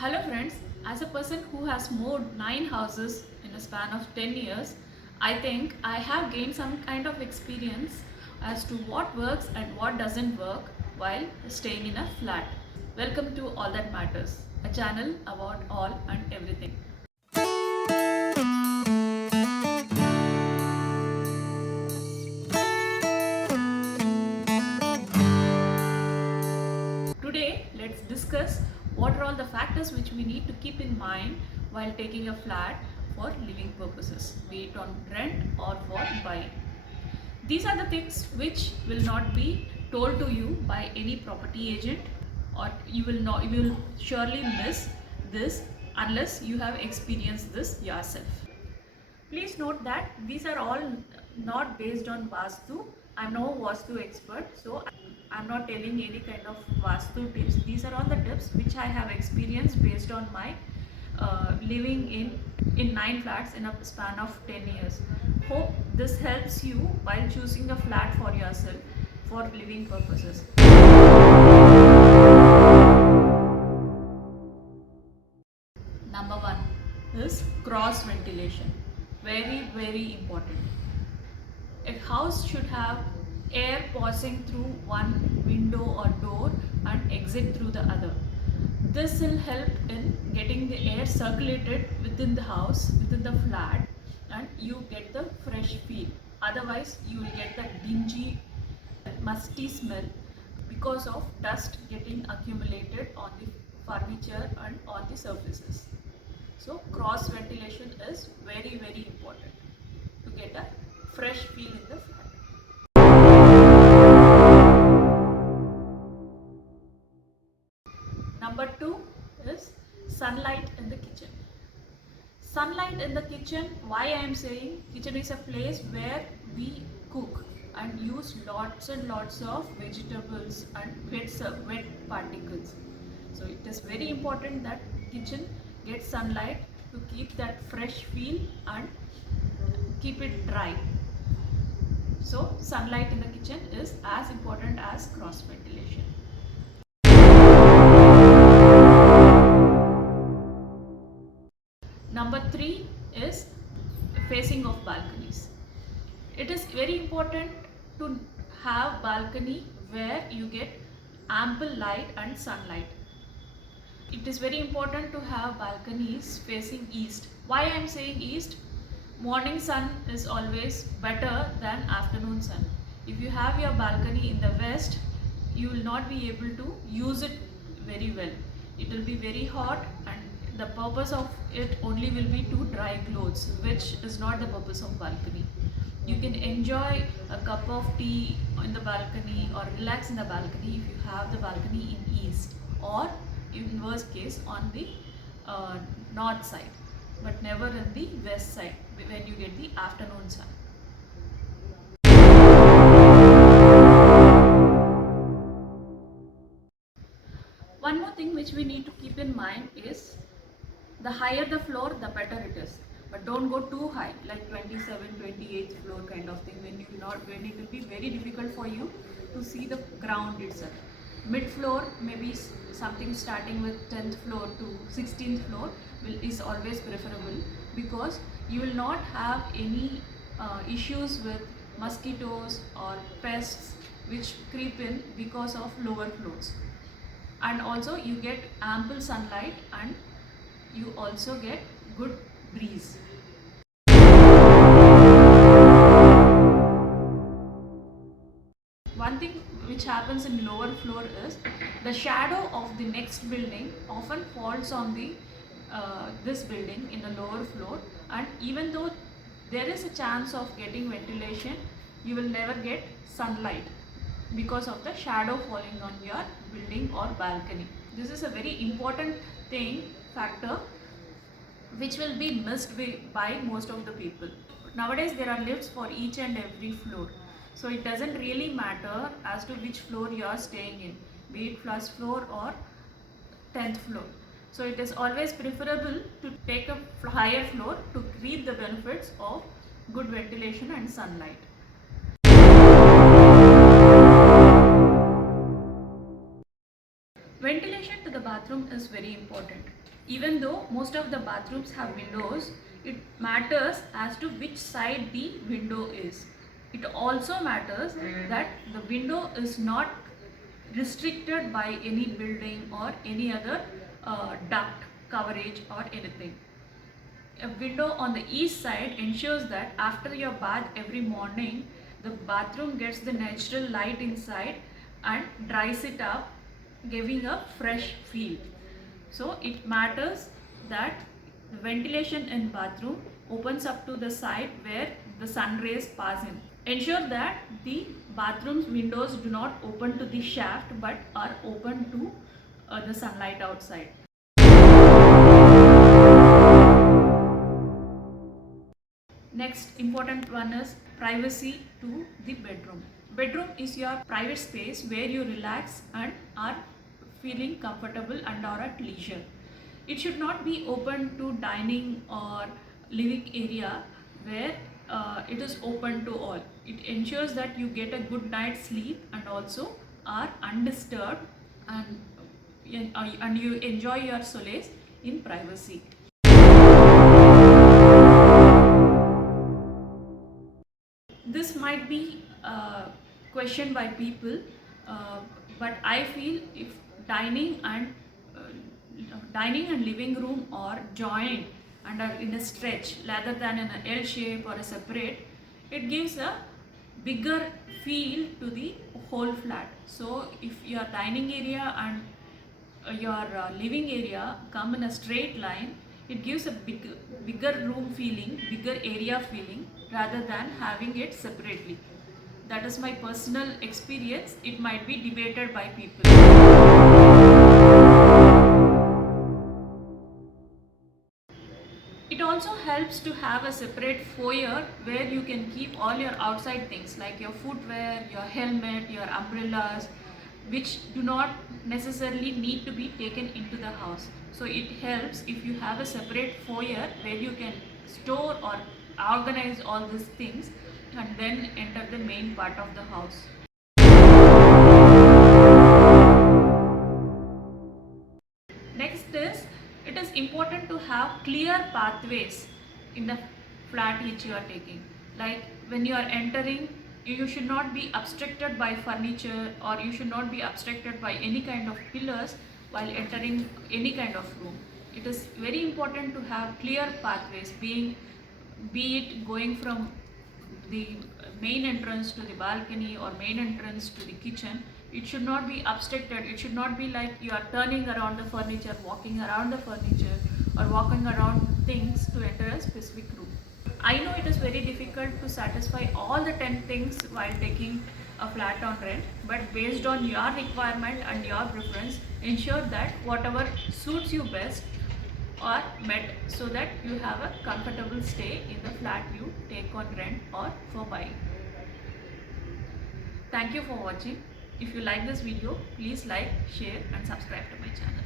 Hello friends, as a person who has moved 9 houses in a span of 10 years, I think I have gained some kind of experience as to what works and what doesn't work while staying in a flat. Welcome to All That Matters, a channel about all and everything. Today, let's discuss what are all the factors which we need to keep in mind while taking a flat for living purposes, be it on rent or for buying. These are the things which will not be told to you by any property agent, or you will surely miss this unless you have experienced this yourself. Please note that these are all not based on Vastu. I'm no Vastu expert, so I'm not telling any kind of Vastu tips. These are all the tips which I have experienced based on my living in 9 flats in a span of 10 years. Hope this helps you while choosing a flat for yourself for living purposes. Number 1 is cross ventilation. Very important. A house should have air passing through one window or door and exit through the other. This will help in getting the air circulated within the house, within the flat, and you get the fresh feel. Otherwise, you will get that dingy, musty smell because of dust getting accumulated on the furniture and on the surfaces. So cross ventilation is very important to get a fresh feel in the flat. Number 2 is sunlight in the kitchen. Sunlight in the kitchen, why I am saying kitchen is a place where we cook and use lots and lots of vegetables and wet particles. So it is very important that kitchen gets sunlight to keep that fresh feel and keep it dry. So sunlight in the kitchen is as important as cross ventilation. Number 3 is facing of balconies. It is very important to have balcony where you get ample light and sunlight. It is very important to have balconies facing east. Why I am saying east? Morning sun is always better than afternoon sun. If you have your balcony in the west, you will not be able to use it very well. It will be very hot, and the purpose of it only will be to dry clothes, which is not the purpose of balcony. You can enjoy a cup of tea in the balcony or relax in the balcony if you have the balcony in east, or in worst case on the north side, but never in the west side when you get the afternoon sun. One more thing which we need to keep in mind is the higher the floor, the better it is. But don't go too high, like 27th, 28th floor kind of thing, when it will be very difficult for you to see the ground itself. Mid floor, maybe something starting with 10th floor to 16th floor is always preferable, because you will not have any issues with mosquitoes or pests which creep in because of lower floors. And also you get ample sunlight and you also get good breeze. One thing which happens in lower floor is the shadow of the next building often falls on the this building in the lower floor, and even though there is a chance of getting ventilation, you will never get sunlight because of the shadow falling on your building or balcony. This is a very important factor which will be missed by most of the people. Nowadays there are lifts for each and every floor, so it doesn't really matter as to which floor you are staying in, be it first floor or 10th floor. So it is always preferable to take a higher floor to reap the benefits of good ventilation and sunlight. Ventilation to the bathroom is very important. Even though most of the bathrooms have windows, it matters as to which side the window is. It also matters that the window is not restricted by any building or any other duct coverage or anything. A window on the east side ensures that after your bath every morning, the bathroom gets the natural light inside and dries it up, giving a fresh feel. So it matters that the ventilation in bathroom opens up to the side where the sun rays pass in. Ensure that the bathroom's windows do not open to the shaft but are open to the sunlight outside. Next important one is privacy to the bedroom. Bedroom is your private space where you relax and are feeling comfortable and are at leisure. It should not be open to dining or living area where it is open to all. It ensures that you get a good night's sleep and also are undisturbed and you enjoy your solace in privacy. This might be questioned by people, but I feel if dining and living room are joined and are in a stretch rather than in a L shape or a separate, it gives a bigger feel to the whole flat. So if your dining area and your living area come in a straight line, it gives a bigger room feeling, bigger area feeling rather than having it separately. That is my personal experience. It might be debated by people. It also helps to have a separate foyer where you can keep all your outside things like your footwear, your helmet, your umbrellas, which do not necessarily need to be taken into the house. So it helps if you have a separate foyer where you can store or organize all these things and then enter the main part of the house. Next is, it is important to have clear pathways in the flat which you are taking. Like when you are entering, you should not be obstructed by furniture or you should not be obstructed by any kind of pillars while entering any kind of room. It is very important to have clear pathways, be it going from the main entrance to the balcony or main entrance to the kitchen. It should not be obstructed. It should not be like you are turning around the furniture, walking around the furniture, or walking around things to enter a specific room. I know it is very difficult to satisfy all the 10 things while taking a flat on rent, but based on your requirement and your preference, ensure that whatever suits you best are met so that you have a comfortable stay in the flat you take on rent or for buying. Thank you for watching. If you like this video, please like, share and subscribe to my channel.